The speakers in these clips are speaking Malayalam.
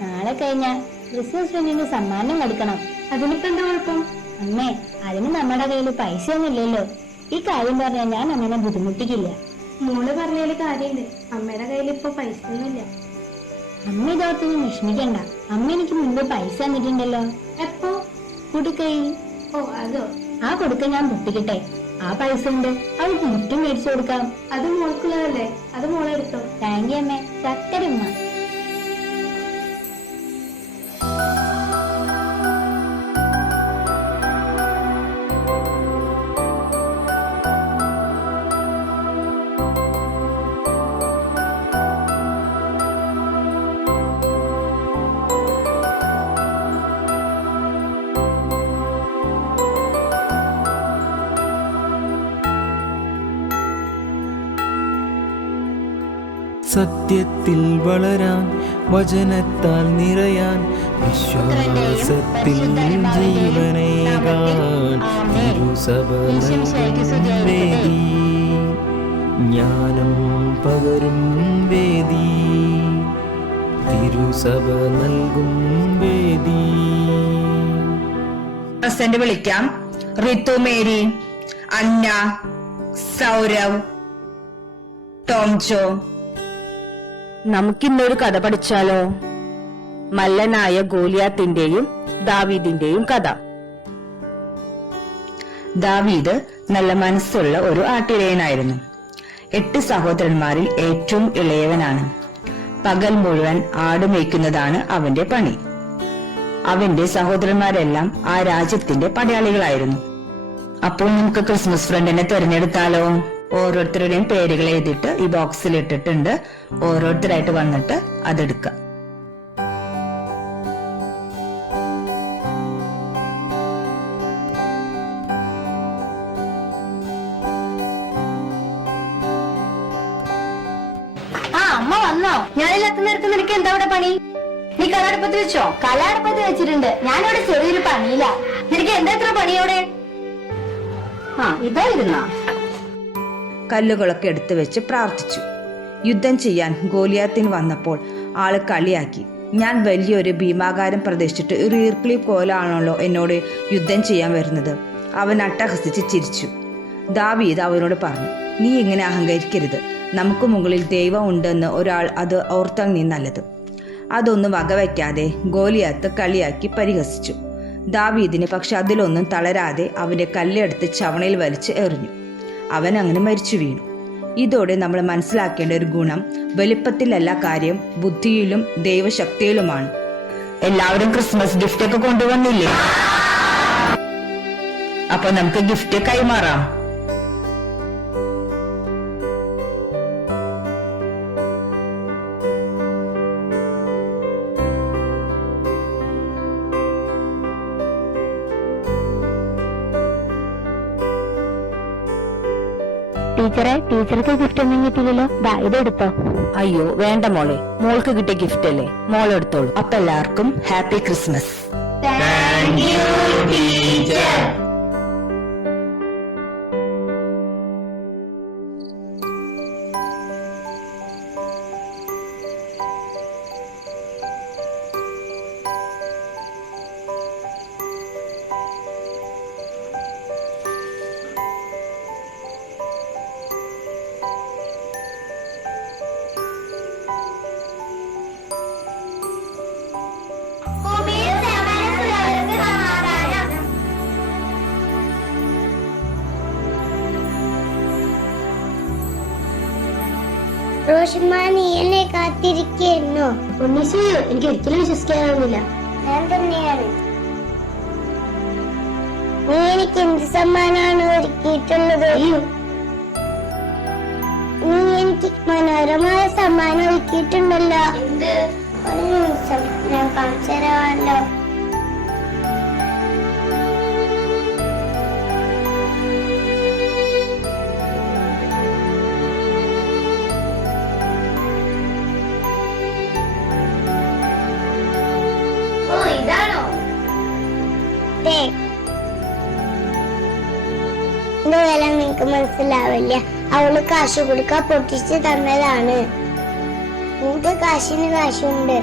നാളെ കഴിഞ്ഞ ക്രിസ്മസ് ഫ്രണ്ടിന് സമ്മാനം കൊടുക്കണം. അതിനിപ്പോ എന്താ കുഴപ്പം? അമ്മേ, അതിന് നമ്മുടെ കയ്യിൽ പൈസ ഒന്നും ഇല്ലല്ലോ. ഈ കാര്യം പറഞ്ഞാൽ ഞാൻ അമ്മനെ ബുദ്ധിമുട്ടിക്കില്ല. മോള് പറഞ്ഞതില് കാര്യമുണ്ട്. അമ്മയുടെ കയ്യിൽ ഇപ്പൊ പൈസ ഒന്നുമില്ല. അമ്മ ഇതോർത്തൊന്നും വിഷമിക്കണ്ട. അമ്മ എനിക്ക് മുൻപ് പൈസ തന്നിട്ടുണ്ടല്ലോ. എപ്പോ? കൊടുക്കൈ. ഓ അതോ? ആ കൊടുക്ക ഞാൻ പൊട്ടിക്കട്ടെ. ആ പൈസ ഉണ്ട്, അവൾക്ക് മുറ്റും മേടിച്ചു കൊടുക്കാം. അത് മോൾക്കുള്ളതല്ലേ, അത് മോളെടുത്തോ. താങ്ക് യു അമ്മേ. ചക്കരമ്മ. സത്യത്തിൽ വളരാൻ, വചനത്താൽ നിറയാൻ, വിശ്വാസത്തിൽ ജീവനേകാൻ തിരുസഭ നൽകും വേദി, ജ്ഞാനം പകരും വേദി, തിരുസഭ നൽകും വേദി. പ്രസന്റ് വിളിക്കാം. റിതു മേരി, അന്ന, സൗരവ്, ടോംജോ. നമുക്കിന്നൊരു കഥ പഠിച്ചാലോ? മല്ലനായ ഗോലിയാത്തിന്റെയും ദാവീദിന്റെയും കഥ. ദാവീദ് നല്ല മനസ്സുള്ള ഒരു ആട്ടിടയനായിരുന്നു. 8 സഹോദരന്മാരിൽ ഏറ്റവും ഇളയവനാണ്. പകൽ മുഴുവൻ ആടുമേയ്ക്കുന്നതാണ് അവന്റെ പണി. അവന്റെ സഹോദരന്മാരെല്ലാം ആ രാജ്യത്തിന്റെ പടയാളികളായിരുന്നു. അപ്പോൾ നമുക്ക് ക്രിസ്മസ് ഫ്രണ്ടിനെ തിരഞ്ഞെടുത്താലോ? ഓരോരുത്തരുടെയും പേരുകൾ എഴുതിയിട്ട് ഈ ബോക്സിൽ ഇട്ടിട്ടുണ്ട്. ഓരോരുത്തരായിട്ട് വന്നിട്ട് അതെടുക്കാം. ആ അമ്മ വന്നോ? ഞാനില്ലാത്ത നേരത്തെ നിനക്ക് എന്താ ഇവിടെ പണി? നീ കലാടപ്പത്ത് വെച്ചോ? കലാടപ്പത്ത് വെച്ചിട്ടുണ്ട്. ഞാനിവിടെ ചെറിയൊരു പണിയില്ല. നിനക്ക് എന്താ ഇത്ര പണിയോടെ? ആ ഇതായിരുന്നാ? കല്ലുകളൊക്കെ എടുത്തു വെച്ച് പ്രാർത്ഥിച്ചു. യുദ്ധം ചെയ്യാൻ ഗോലിയാത്തിന് വന്നപ്പോൾ ആള് കളിയാക്കി. ഞാൻ വലിയൊരു ഭീമാകാരം പ്രതീക്ഷിച്ചിട്ട് ഒരു ഈർക്കിളി കോലാണല്ലോ എന്നോട് യുദ്ധം ചെയ്യാൻ വരുന്നത്. അവൻ അട്ടഹസിച്ച് ചിരിച്ചു. ദാവീദ് അവനോട് പറഞ്ഞു, നീ ഇങ്ങനെ അഹങ്കരിക്കരുത്. നമുക്ക് മുകളിൽ ദൈവം ഉണ്ടെന്ന് ഒരാൾ അത് ഓർത്താൽ നീ നല്ലത്. അതൊന്നും വകവയ്ക്കാതെ ഗോലിയാത്ത് കളിയാക്കി പരിഹസിച്ചു. ദാവീദിന് പക്ഷെ അതിലൊന്നും തളരാതെ അവന്റെ കല്ലെടുത്ത് ചവണയിൽ വലിച്ച് എറിഞ്ഞു. അവൻ അങ്ങനെ മരിച്ചു വീണു. ഇതോടെ നമ്മൾ മനസ്സിലാക്കേണ്ട ഒരു ഗുണം വലിപ്പത്തിലല്ല കാര്യം, ബുദ്ധിയിലും ദൈവശക്തിയിലുമാണ്. എല്ലാവരും ക്രിസ്മസ് ഗിഫ്റ്റ് ഒക്കെ കൊണ്ടുവന്നില്ലേ? അപ്പൊ നമുക്ക് ഗിഫ്റ്റ് കൈമാറാം. ടീച്ചർക്ക് ഗിഫ്റ്റ് ഒന്നും കിട്ടിയില്ലല്ലോ. ഇതെടുത്തോ. അയ്യോ വേണ്ട മോളെ, മോൾക്ക് കിട്ടിയ ഗിഫ്റ്റ് അല്ലേ, മോൾ എടുത്തോളൂ. അപ്പൊ എല്ലാവർക്കും ഹാപ്പി ക്രിസ്മസ്. റോഷന്മാ, നീ എന്നെ കാത്തിരിക്കുന്നു. എനിക്ക് ഒരിക്കലും വിശ്വസിക്കാനാവുന്നില്ല. ഞാൻ തന്നെയാണ്. നീ എനിക്ക് എന്ത് സമ്മാനമാണ് ഒരുക്കിയിട്ടുള്ളത്? നീ എനിക്ക് മനോഹരമായ സമ്മാനം ഒരുക്കിയിട്ടുണ്ടല്ലോ. ഒരു നിമിഷം ഞാൻ കാണിച്ചു തരാമല്ലോ. ഇതിന്റെ വില നിനക്ക് മനസ്സിലാവില്ല. അവള് കാശ് കൊടുക്ക പൊട്ടിച്ച് തന്നതാണ്. നിനക്ക് കാശിന് കാശുണ്ട്.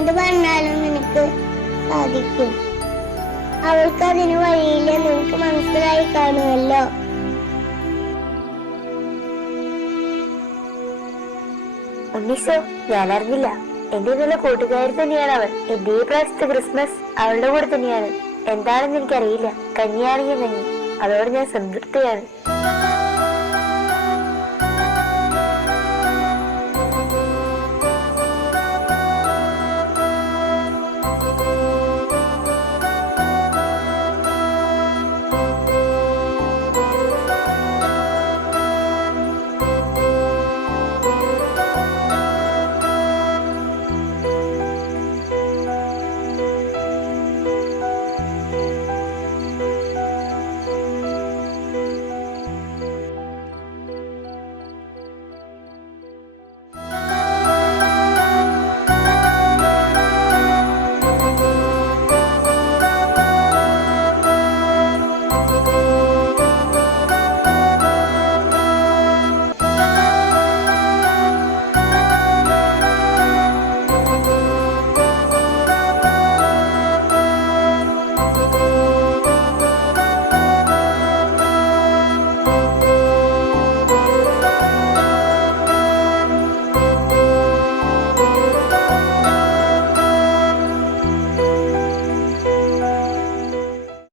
എന്ത് പറഞ്ഞാലും നിനക്ക് സാധിക്കും. അവൾക്ക് അതിന് വഴിയില്ല, നിനക്ക് മനസ്സിലായി കാണുമല്ലോ. ഉണ്ണീസോ, ഞാൻ അറിഞ്ഞില്ല. എന്റെ നല്ല കൂട്ടുകാരി തന്നെയാണ് അവൾ. എന്റെ ഈ പ്രാവശ്യത്തെ ക്രിസ്മസ് അവളുടെ കൂടെ തന്നെയാണ്. എന്താണെന്ന് എനിക്കറിയില്ല. കഞ്ഞിയാണെങ്കിൽ കഞ്ഞി, അതോടെ ഞാൻ സംതൃപ്തിയാണ്.